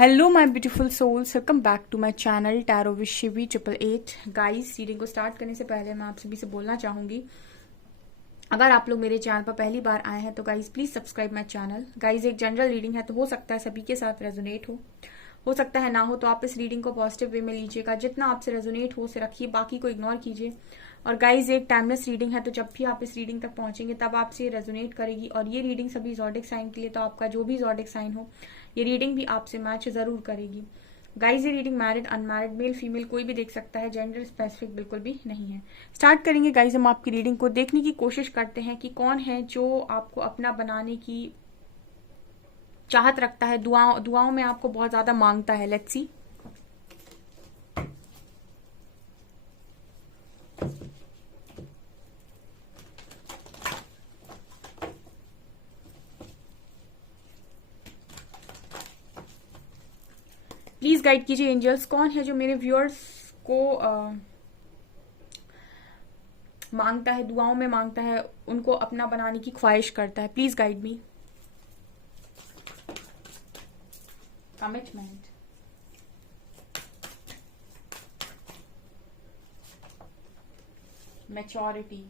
Hello my beautiful souls, welcome back to my channel tarot with Shivi 888। Guys, reading को start करने से पहले मैं आप सभी से बोलना चाहूंगी, अगर आप लोग मेरे चैनल पर पहली बार आए हैं तो guys please subscribe my channel. Guys, एक जनरल रीडिंग है तो हो सकता है सभी के साथ रेजोनेट हो सकता है ना हो, तो आप इस रीडिंग को पॉजिटिव वे में लीजिएगा। जितना आपसे रेजोनेट हो उसे रखिए, बाकी को इग्नोर कीजिए। और गाइज, एक टाइमलेस रीडिंग है तो जब भी आप इस रीडिंग तक पहुंचेंगे तब आपसे रेजोनेट करेगी। और ये रीडिंग सभी ज़ोडिक साइन के लिए, तो आपका जो भी ज़ोडिक साइन हो ये रीडिंग भी आपसे मैच जरूर करेगी। गाइज, ये reading married unmarried male female कोई भी देख सकता है, जेंडर स्पेसिफिक बिल्कुल भी नहीं है। स्टार्ट करेंगे गाइज हम आपकी रीडिंग को। देखने की कोशिश करते हैं कि कौन है जो आपको अपना बनाने की चाहत रखता है, दुआओं में आपको बहुत ज्यादा मांगता है। Let's see. प्लीज गाइड कीजिए एंजल्स, कौन है जो मेरे व्यूअर्स को मांगता है, दुआओं में मांगता है, उनको अपना बनाने की ख्वाहिश करता है। Please guide me. Commitment, maturity,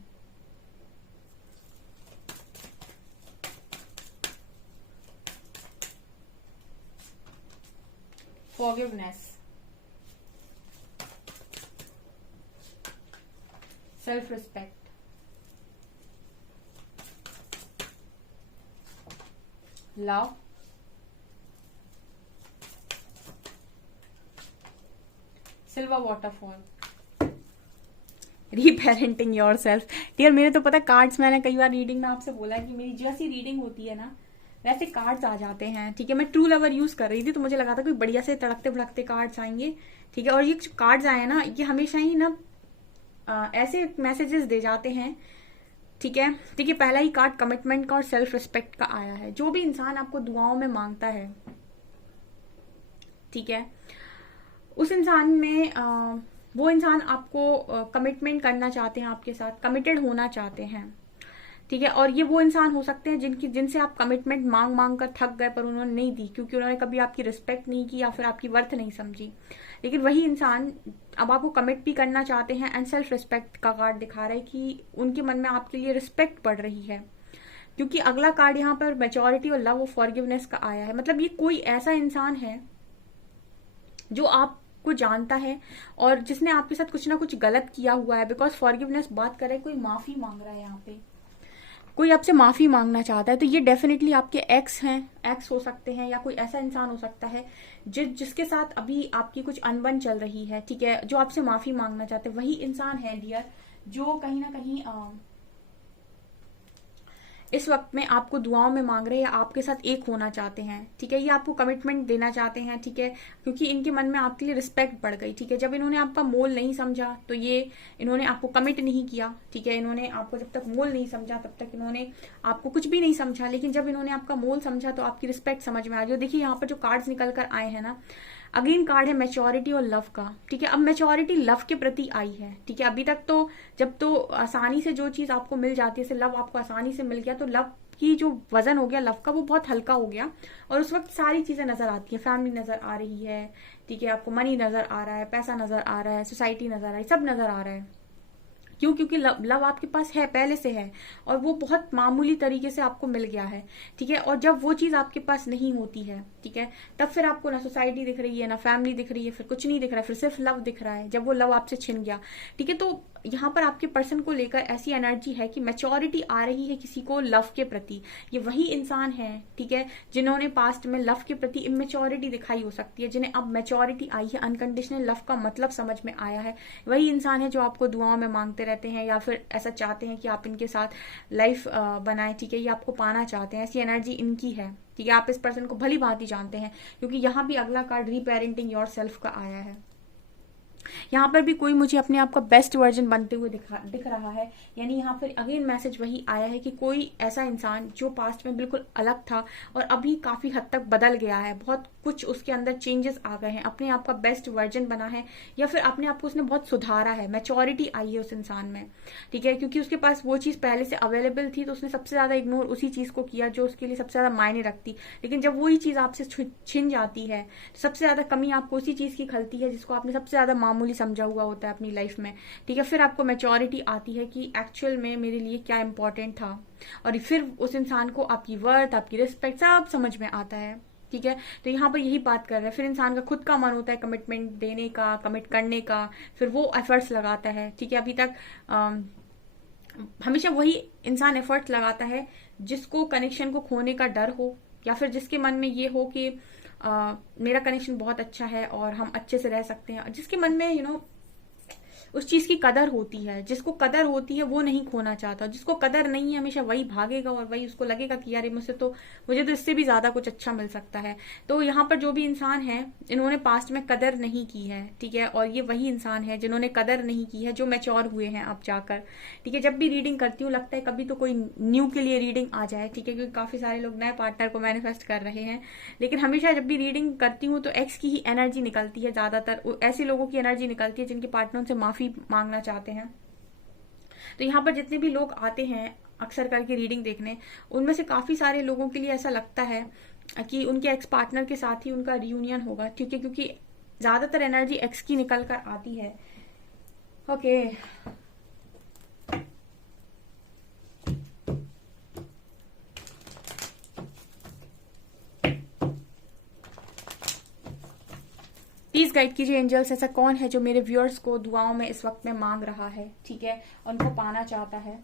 forgiveness, self respect, love, silver waterfall, reparenting yourself. Dear, मेरे तो पता कार्ड्स, मैंने कई बार रीडिंग में आपसे बोला है कि मेरी जैसी रीडिंग होती है ना वैसे कार्ड्स आ जाते हैं। ठीक है, मैं ट्रू लवर यूज कर रही थी तो मुझे लगा था कोई बढ़िया से तड़कते भड़कते कार्ड्स आएंगे। ठीक है, और ये जो कार्ड्स आए ना ये हमेशा ही ना ऐसे मैसेजेस दे जाते हैं। ठीक है, देखिए पहला ही कार्ड कमिटमेंट का और सेल्फ रिस्पेक्ट का आया है। जो भी इंसान आपको दुआओं में मांगता है, ठीक है, उस इंसान में वो इंसान आपको कमिटमेंट करना चाहते हैं, आपके साथ कमिटेड होना चाहते हैं। ठीक है, और ये वो इंसान हो सकते हैं जिनसे आप कमिटमेंट मांग मांग कर थक गए पर उन्होंने नहीं दी, क्योंकि उन्होंने कभी आपकी रिस्पेक्ट नहीं की या फिर आपकी वर्थ नहीं समझी। लेकिन वही इंसान अब आपको कमिट भी करना चाहते हैं। एंड सेल्फ रिस्पेक्ट का कार्ड दिखा रहा है कि उनके मन में आपके लिए रिस्पेक्ट बढ़ रही है, क्योंकि अगला कार्ड यहाँ पर मैच्योरिटी और लव और फॉरगिवनेस का आया है। मतलब ये कोई ऐसा इंसान है जो आपको जानता है और जिसने आपके साथ कुछ ना कुछ गलत किया हुआ है। बिकॉज फॉरगिवनेस बात करे, कोई माफी मांग रहा है यहाँ पे, कोई आपसे माफी मांगना चाहता है। तो ये डेफिनेटली आपके एक्स हैं, एक्स हो सकते हैं, या कोई ऐसा इंसान हो सकता है जिसके साथ अभी आपकी कुछ अनबन चल रही है। ठीक है, जो आपसे माफी मांगना चाहते हैं वही इंसान है डियर, जो कहीं ना कहीं इस वक्त में आपको दुआओं में मांग रहे हैं या आपके साथ एक होना चाहते हैं। ठीक है, ये आपको कमिटमेंट देना चाहते हैं। ठीक है, क्योंकि इनके मन में आपके लिए रिस्पेक्ट बढ़ गई। ठीक है, जब इन्होंने आपका मोल नहीं समझा तो ये इन्होंने आपको कमिट नहीं किया। ठीक है, इन्होंने आपको जब तक मोल नहीं समझा तब तक इन्होंने आपको कुछ भी नहीं समझा। लेकिन जब इन्होंने आपका मोल समझा तो आपकी रिस्पेक्ट समझ में आ गई। देखिए यहाँ पर जो कार्ड्स निकल कर आए हैं ना, अगेन कार्ड है मैच्योरिटी और लव का। ठीक है, अब मैच्योरिटी लव के प्रति आई है। ठीक है, अभी तक तो जब तो आसानी से जो चीज आपको मिल जाती है, जैसे लव आपको आसानी से मिल गया, तो लव की जो वजन हो गया लव का वो बहुत हल्का हो गया। और उस वक्त सारी चीजें नजर आती है, फैमिली नजर आ रही है। ठीक है, आपको मनी नजर आ रहा है, पैसा नजर आ रहा है, सोसाइटी नजर आ रही है, सब नजर आ रहा है। क्यों? क्योंकि लव आपके पास है, पहले से है, और वो बहुत मामूली तरीके से आपको मिल गया है। ठीक है, और जब वो चीज आपके पास नहीं होती है, ठीक है, तब फिर आपको ना सोसाइटी दिख रही है, ना फैमिली दिख रही है, फिर कुछ नहीं दिख रहा है, फिर सिर्फ लव दिख रहा है, जब वो लव आपसे छिन गया। ठीक है, तो यहाँ पर आपके पर्सन को लेकर ऐसी एनर्जी है कि मैच्योरिटी आ रही है किसी को लव के प्रति। ये वही इंसान है, ठीक है, जिन्होंने पास्ट में लव के प्रति इमेच्योरिटी दिखाई हो सकती है, जिन्हें अब मैच्योरिटी आई है, अनकंडीशनल लव का मतलब समझ में आया है। वही इंसान है जो आपको दुआओं में मांगते रहते हैं या फिर ऐसा चाहते हैं कि आप इनके साथ लाइफ बनाएं। ठीक है, ये आपको पाना चाहते हैं, ऐसी एनर्जी इनकी है। ठीक है, आप इस पर्सन को भली भांति जानते हैं, क्योंकि यहाँ भी अगला कार्ड रीपेरेंटिंग योर सेल्फ का आया है। यहाँ पर भी कोई मुझे अपने आप का बेस्ट वर्जन बनते हुए दिख रहा है। यानी यहाँ पर अगेन मैसेज वही आया है कि कोई ऐसा इंसान जो पास्ट में बिल्कुल अलग था और अभी काफी हद तक बदल गया है, बहुत कुछ उसके अंदर चेंजेस आ गए हैं, अपने आप का बेस्ट वर्जन बना है, या फिर अपने आप को उसने बहुत सुधारा है, मैच्योरिटी आई है उस इंसान में, ठीक है। क्योंकि उसके पास वो चीज़ पहले से अवेलेबल थी तो उसने सबसे ज़्यादा इग्नोर उसी चीज़ को किया जो उसके लिए सबसे ज़्यादा मायने रखती। लेकिन जब वही चीज़ आपसे छिन जाती है तो सबसे ज़्यादा कमी आपको उसी चीज़ की खलती है जिसको आपने सबसे ज़्यादा मामूली समझा हुआ होता है अपनी लाइफ में, ठीक है। फिर आपको मैच्योरिटी आती है कि एक्चुअल में मेरे लिए क्या इंपॉर्टेंट था, और फिर उस इंसान को आपकी वर्थ, आपकी रिस्पेक्ट सब समझ में आता है, ठीक है। तो यहाँ पर यही बात कर रहे हैं, फिर इंसान का खुद का मन होता है कमिटमेंट देने का, कमिट करने का, फिर वो एफर्ट्स लगाता है, ठीक है। अभी तक हमेशा वही इंसान एफर्ट्स लगाता है जिसको कनेक्शन को खोने का डर हो, या फिर जिसके मन में ये हो कि मेरा कनेक्शन बहुत अच्छा है और हम अच्छे से रह सकते हैं, जिसके मन में उस चीज की कदर होती है। जिसको कदर होती है वो नहीं खोना चाहता, जिसको कदर नहीं है हमेशा वही भागेगा और वही उसको लगेगा कि यार मुझे तो इससे भी ज्यादा कुछ अच्छा मिल सकता है। तो यहाँ पर जो भी इंसान है इन्होंने पास्ट में कदर नहीं की है, ठीक है, और ये वही इंसान है जिन्होंने कदर नहीं की है, जो मैच्योर हुए हैं अब जाकर, ठीक है। जब भी रीडिंग करती हूँ लगता है कभी तो कोई न्यू के लिए रीडिंग आ जाए, ठीक है, क्योंकि काफी सारे लोग नए पार्टनर को मैनिफेस्ट कर रहे हैं। लेकिन हमेशा जब भी रीडिंग करती हूँ तो एक्स की ही एनर्जी निकलती है, ज्यादातर ऐसे लोगों की एनर्जी निकलती है जिनके पार्टनर से माफी मांगना चाहते हैं। तो यहाँ पर जितने भी लोग आते हैं अक्सर करके रीडिंग देखने, उनमें से काफी सारे लोगों के लिए ऐसा लगता है कि उनके एक्स पार्टनर के साथ ही उनका रियूनियन होगा, ठीक है, क्योंकि ज्यादातर एनर्जी एक्स की निकल कर आती है। ओके, प्लीज गाइड कीजिए एंजल्स, ऐसा कौन है जो मेरे व्यूअर्स को दुआओं में इस वक्त में मांग रहा है, ठीक है, उनको पाना चाहता है।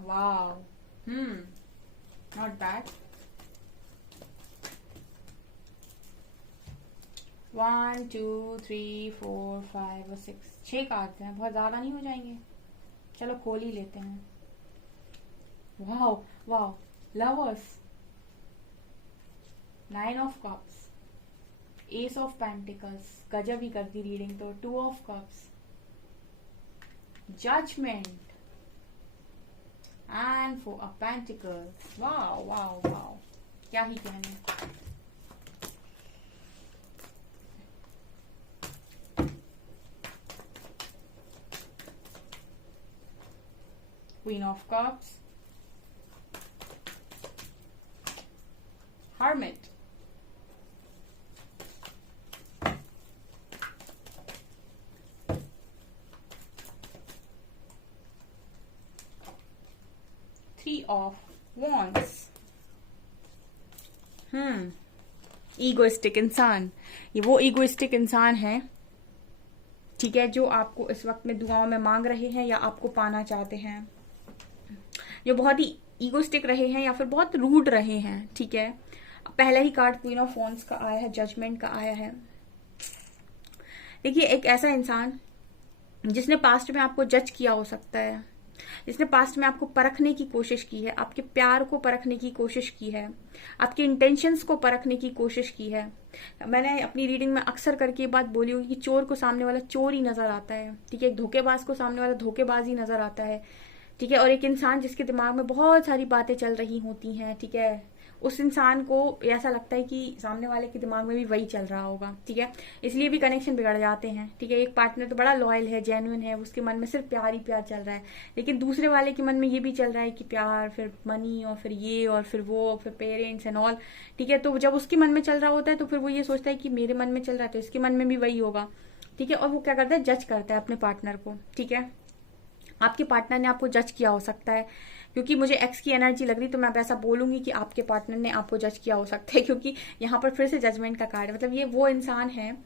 Wow, not bad. 1 2 3 4 5 और 6, 6 कार्ड हैं, बहुत ज्यादा नहीं हो जाएंगे? चलो खोल ही लेते हैं। Wow wow, lovers, 9 of cups, ace of pentacles, गजब ही करती रीडिंग तो, 2 of cups, judgement and 4 of pentacles. Wow wow wow, क्या ही कहने। Queen of Cups, Hermit, Three of Wands। Egoistic इंसान, ये वो ईगोइस्टिक इंसान है, ठीक है, जो आपको इस वक्त में दुआओं में मांग रहे हैं या आपको पाना चाहते हैं, जो बहुत ही ईगोस्टिक रहे हैं या फिर बहुत रूड रहे हैं, ठीक है। पहला ही कार्ड क्वीन ऑफ वॉन्ड्स का आया है, जजमेंट का आया है। देखिए, एक ऐसा इंसान जिसने पास्ट में आपको जज किया हो सकता है, जिसने पास्ट में आपको परखने की कोशिश की है, आपके प्यार को परखने की कोशिश की है, आपके इंटेंशंस को परखने की कोशिश की है। मैंने अपनी रीडिंग में अक्सर करके ये बात बोली होगी कि चोर को सामने वाला चोर ही नजर आता है, ठीक है, एक धोखेबाज को सामने वाला धोखेबाज ही नजर आता है, ठीक है। और एक इंसान जिसके दिमाग में बहुत सारी बातें चल रही होती हैं, ठीक है, उस इंसान को ऐसा लगता है कि सामने वाले के दिमाग में भी वही चल रहा होगा, ठीक है, इसलिए भी कनेक्शन बिगड़ जाते हैं, ठीक है। एक पार्टनर तो बड़ा लॉयल है, जेन्युइन है, उसके मन में सिर्फ प्यार ही प्यार चल रहा है, लेकिन दूसरे वाले के मन में ये भी चल रहा है कि प्यार, फिर मनी, और फिर ये, और फिर वो, फिर पेरेंट्स एंड ऑल, ठीक है। तो जब उसके मन में चल रहा होता है तो फिर वो ये सोचता है कि मेरे मन में चल रहा है तो इसके मन में भी वही होगा, ठीक है। और वो क्या करता है, जज करता है अपने पार्टनर को, ठीक है। आपके पार्टनर ने आपको जज किया हो सकता है, क्योंकि मुझे एक्स की एनर्जी लग रही तो मैं ऐसा बोलूंगी कि आपके पार्टनर ने आपको जज किया हो सकता है, क्योंकि यहाँ पर फिर से जजमेंट का कार्ड है। मतलब ये वो इंसान है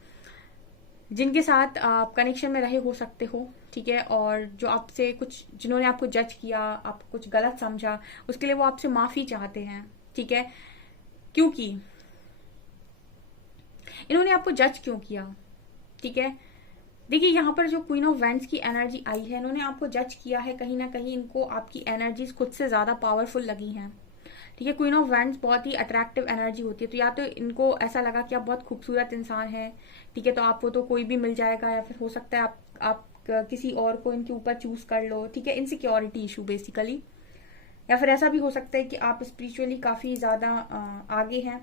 जिनके साथ आप कनेक्शन में रहे हो सकते हो, ठीक है, और जो आपसे कुछ, जिन्होंने आपको जज किया, आपको कुछ गलत समझा, उसके लिए वो आपसे माफी चाहते हैं, ठीक है। क्योंकि इन्होंने आपको जज क्यों किया, ठीक है। देखिए, यहाँ पर जो क्वीन ऑफ वैंड्स की एनर्जी आई है, इन्होंने आपको जज किया है, कहीं ना कहीं इनको आपकी एनर्जीज खुद से ज्यादा पावरफुल लगी हैं, ठीक है। क्वीन ऑफ वैंड्स बहुत ही अट्रैक्टिव एनर्जी होती है, तो या तो इनको ऐसा लगा कि आप बहुत खूबसूरत इंसान हैं, ठीक है, तो आपको तो कोई भी मिल जाएगा, या फिर हो सकता है आप किसी और को इनके ऊपर चूज कर लो, ठीक है। Insecurity issue basically. या फिर ऐसा भी हो सकता है कि आप स्पिरिचुअली काफी ज्यादा आगे हैं,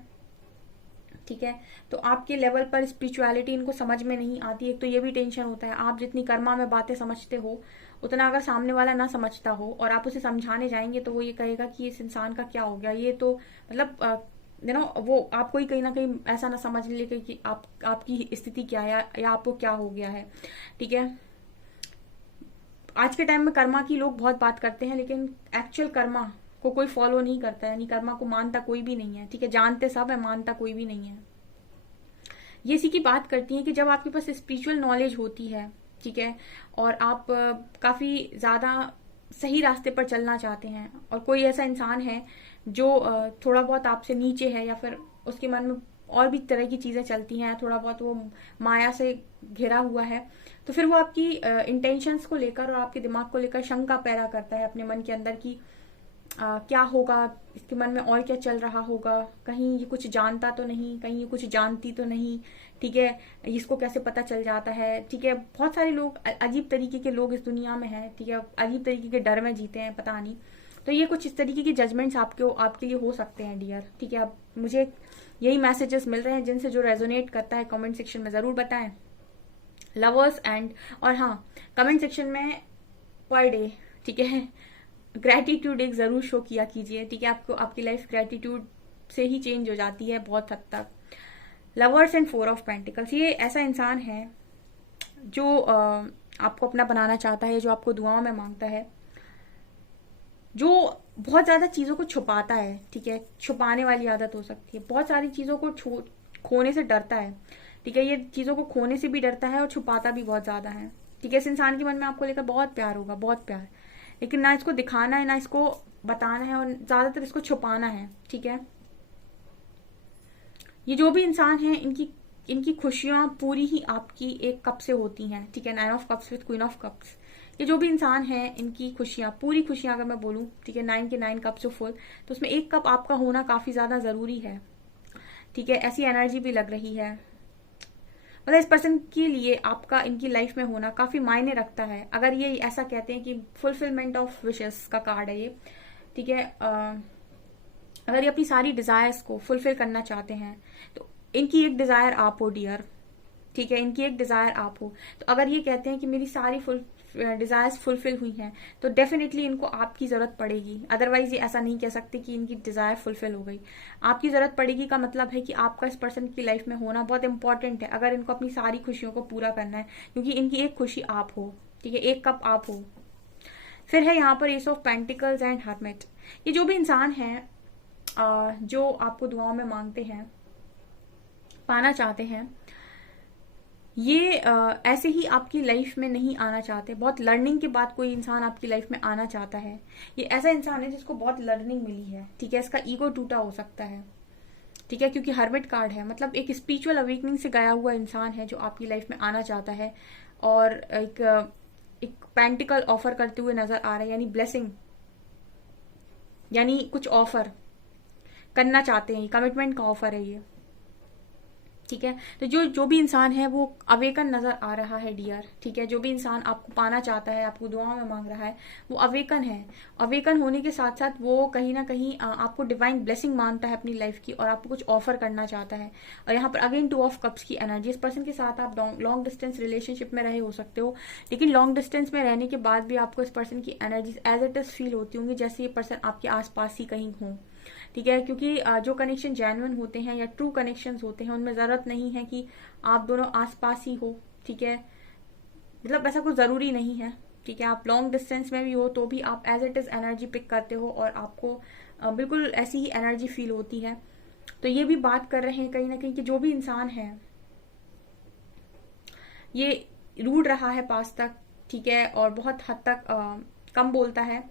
ठीक है, तो आपके लेवल पर स्पिरिचुअलिटी इनको समझ में नहीं आती। एक तो ये भी टेंशन होता है, आप जितनी कर्मा में बातें समझते हो उतना अगर सामने वाला ना समझता हो और आप उसे समझाने जाएंगे तो वो ये कहेगा कि इस इंसान का क्या हो गया, ये तो मतलब वो आपको ही कहीं ना कहीं ऐसा ना समझ ले कि आपकी स्थिति क्या है या आपको क्या हो गया है, ठीक है। आज के टाइम में कर्मा की लोग बहुत बात करते हैं, लेकिन एक्चुअल कर्मा को कोई फॉलो नहीं करता है, यानी कर्मा को मानता कोई भी नहीं है, ठीक है। जानते सब है, मानता कोई भी नहीं है। ये इसी की बात करती है कि जब आपके पास स्पिरिचुअल नॉलेज होती है, ठीक है, और आप काफी ज्यादा सही रास्ते पर चलना चाहते हैं, और कोई ऐसा इंसान है जो थोड़ा बहुत आपसे नीचे है, या फिर उसके मन में और भी तरह की चीजें चलती हैं, थोड़ा बहुत वो माया से घिरा हुआ है, तो फिर वो आपकी इंटेंशंस को लेकर और आपके दिमाग को लेकर शंका पैदा करता है अपने मन के अंदर कि क्या होगा, इसके मन में और क्या चल रहा होगा, कहीं ये कुछ जानता तो नहीं, कहीं ये कुछ जानती तो नहीं, ठीक है, इसको कैसे पता चल जाता है, ठीक है। बहुत सारे लोग अजीब तरीके के लोग इस दुनिया में हैं, ठीक है, अजीब तरीके के डर में जीते हैं, पता नहीं। तो ये कुछ इस तरीके की जजमेंट्स आपके लिए हो सकते हैं डियर, ठीक है। अब मुझे यही मैसेजेस मिल रहे हैं, जिनसे जो रेजोनेट करता है कमेंट सेक्शन में जरूर बताएं, लवर्स एंड। और हाँ, कमेंट सेक्शन में पर डे, ठीक है, ग्रेटिट्यूड एक जरूर शो किया कीजिए, ठीक है। आपको आपकी लाइफ ग्रेटिट्यूड से ही चेंज हो जाती है बहुत हद तक। लवर्स एंड 4 ऑफ पेंटिकल्स, ये ऐसा इंसान है जो आपको अपना बनाना चाहता है, जो आपको दुआओं में मांगता है, जो बहुत ज्यादा चीजों को छुपाता है, ठीक है, छुपाने वाली आदत हो सकती है, बहुत सारी चीजों को खोने से डरता है, ठीक है, ये चीजों को खोने से भी डरता है और छुपाता भी बहुत ज्यादा है, ठीक है। इस इंसान के मन में आपको लेकर बहुत प्यार होगा, बहुत प्यार, लेकिन ना इसको दिखाना है, ना इसको बताना है, और ज्यादातर इसको छुपाना है, ठीक है। ये जो भी इंसान है, इनकी खुशियां पूरी ही आपकी एक कप से होती हैं, ठीक है। 9 of cups with queen of cups, ये जो भी इंसान है इनकी खुशियां, पूरी खुशियां अगर मैं बोलूं, ठीक है, 9 के 9 कप जो फुल, तो उसमें एक कप आपका होना काफी ज्यादा जरूरी है, ठीक है। ऐसी एनर्जी भी लग रही है, मतलब इस पर्सन के लिए आपका इनकी लाइफ में होना काफी मायने रखता है। अगर ये ऐसा कहते हैं कि फुलफिलमेंट ऑफ विशेस का कार्ड है ये, ठीक है, अगर ये अपनी सारी डिजायर्स को फुलफिल करना चाहते हैं तो इनकी एक डिजायर आप हो डियर, ठीक है, इनकी एक डिजायर आप हो। तो अगर ये कहते हैं कि मेरी सारी डिजायर्स फुलफिल हुई हैं, तो डेफिनेटली इनको आपकी जरूरत पड़ेगी, अदरवाइज ये ऐसा नहीं कह सकते कि इनकी डिजायर फुलफिल हो गई। आपकी जरूरत पड़ेगी का मतलब है कि आपका इस पर्सन की लाइफ में होना बहुत इंपॉर्टेंट है, अगर इनको अपनी सारी खुशियों को पूरा करना है, क्योंकि इनकी एक खुशी आप हो, ठीक है, एक कप आप हो। फिर है यहाँ पर S of pentacles and hermit, ये जो भी इंसान है जो आपको दुआओं में मांगते हैं, पाना चाहते हैं, ये ऐसे ही आपकी लाइफ में नहीं आना चाहते, बहुत लर्निंग के बाद कोई इंसान आपकी लाइफ में आना चाहता है। ये ऐसा इंसान है जिसको बहुत लर्निंग मिली है, ठीक है, इसका ईगो टूटा हो सकता है, ठीक है, क्योंकि हर्मिट कार्ड है, मतलब एक स्पिरिचुअल अवेकनिंग से गया हुआ इंसान है जो आपकी लाइफ में आना चाहता है, और एक पेंटिकल ऑफर करते हुए नजर आ रहा है, यानी ब्लेसिंग, यानी कुछ ऑफर करना चाहते हैं, कमिटमेंट का ऑफर है ये, ठीक है। तो जो भी इंसान है वो अवेकन नजर आ रहा है डियर, ठीक है, जो भी इंसान आपको पाना चाहता है, आपको दुआओं में मांग रहा है, वो अवेकन है। अवेकन होने के साथ साथ वो कहीं ना कहीं आपको डिवाइन ब्लेसिंग मानता है अपनी लाइफ की, और आपको कुछ ऑफर करना चाहता है। और यहाँ पर अगेन 2 ऑफ कप्स की एनर्जी, इस पर्सन के साथ आप लॉन्ग डिस्टेंस रिलेशनशिप में रहे हो सकते हो, लेकिन लॉन्ग डिस्टेंस में रहने के बाद भी आपको इस पर्सन की energies as it is feel होती होंगी, जैसे ये पर्सन आपके आसपास ही कहीं हो, ठीक है, क्योंकि जो कनेक्शन जेन्युइन होते हैं या ट्रू कनेक्शन होते हैं, उनमें जरूरत नहीं है कि आप दोनों आसपास ही हो, ठीक है, मतलब ऐसा कुछ जरूरी नहीं है, ठीक है। आप लॉन्ग डिस्टेंस में भी हो तो भी आप as it is energy pick करते हो, और आपको बिल्कुल ऐसी ही एनर्जी फील होती है। तो ये भी बात कर रहे हैं कहीं ना कहीं कि जो भी इंसान है ये रूड रहा है पास तक, ठीक है, और बहुत हद तक कम बोलता है,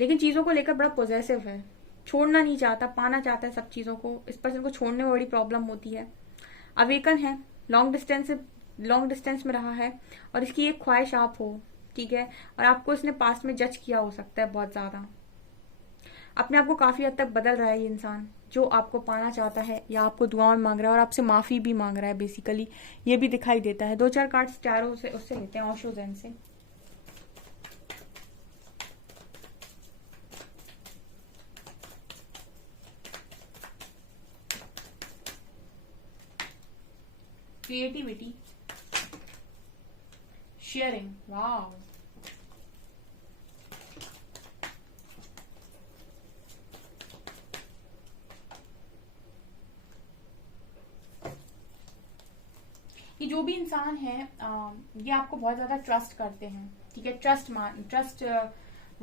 लेकिन चीजों को लेकर बड़ा पॉजेसिव है, छोड़ना नहीं चाहता, पाना चाहता है सब चीजों को। इस पर्सन को छोड़ने में बड़ी प्रॉब्लम होती है। अवेकन है, लॉन्ग डिस्टेंस में रहा है, और इसकी एक ख्वाहिश आप हो, ठीक है, और आपको इसने पास्ट में जज किया हो सकता है बहुत ज्यादा। अपने आप को काफी हद तक बदल रहा है ये इंसान, जो आपको पाना चाहता है या आपको दुआओं में मांग रहा है और आपसे माफी भी मांग रहा है बेसिकली, ये भी दिखाई देता है। 2-4 कार्ड्स टैरो से उससे लेते हैं, ओशो ज़ेन से। क्रिएटिविटी, शेयरिंग, वाव। ये जो भी इंसान है ये आपको बहुत ज्यादा ट्रस्ट करते हैं, ठीक है। ट्रस्ट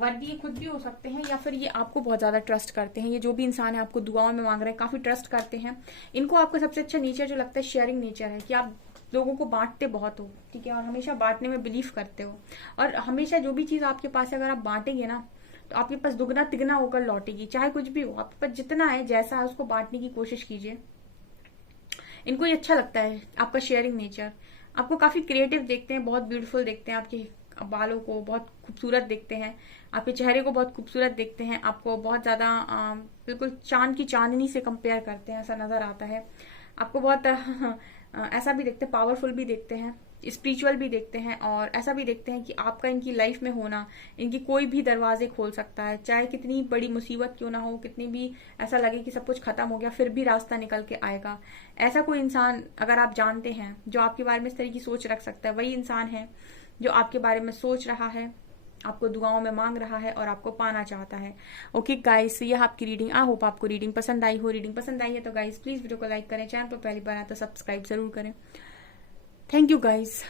वर्दी ये खुद भी हो सकते हैं या फिर ये आपको बहुत ज्यादा ट्रस्ट करते हैं। ये जो भी इंसान है आपको दुआओं में मांग रहे हैं, काफी ट्रस्ट करते हैं। इनको आपका सबसे अच्छा नेचर जो लगता है शेयरिंग नेचर है, कि आप लोगों को बांटते बहुत हो, ठीक है, और हमेशा बांटने में बिलीव करते हो। और हमेशा जो भी चीज आपके पास है अगर आप बांटेंगे ना तो आपके पास दुगना तिगना होकर लौटेगी, चाहे कुछ भी हो। आपके पास जितना है जैसा है उसको बांटने की कोशिश कीजिए। इनको ये अच्छा लगता है आपका शेयरिंग नेचर। आपको काफी क्रिएटिव देखते हैं, बहुत ब्यूटीफुल देखते हैं, आपके बालों को बहुत खूबसूरत देखते हैं, आपके चेहरे को बहुत खूबसूरत देखते हैं, आपको बहुत ज्यादा बिल्कुल चांद की चांदनी से कंपेयर करते हैं, ऐसा नजर आता है। आपको बहुत ऐसा भी देखते हैं, पावरफुल भी देखते हैं, स्पिरिचुअल भी देखते हैं, और ऐसा भी देखते हैं कि आपका इनकी लाइफ में होना इनकी कोई भी दरवाजे खोल सकता है। चाहे कितनी बड़ी मुसीबत क्यों ना हो, कितनी भी ऐसा लगे कि सब कुछ खत्म हो गया, फिर भी रास्ता निकल के आएगा। ऐसा कोई इंसान अगर आप जानते हैं जो आपके बारे में इस तरह की सोच रख सकता है, वही इंसान है जो आपके बारे में सोच रहा है, आपको दुआओं में मांग रहा है और आपको पाना चाहता है। ओके गाइस, ये आपकी रीडिंग। आई होप आपको रीडिंग पसंद आई हो। रीडिंग पसंद आई है तो गाइस प्लीज वीडियो को लाइक करें, चैनल पर पहली बार आए तो सब्सक्राइब जरूर करें। Thank you guys.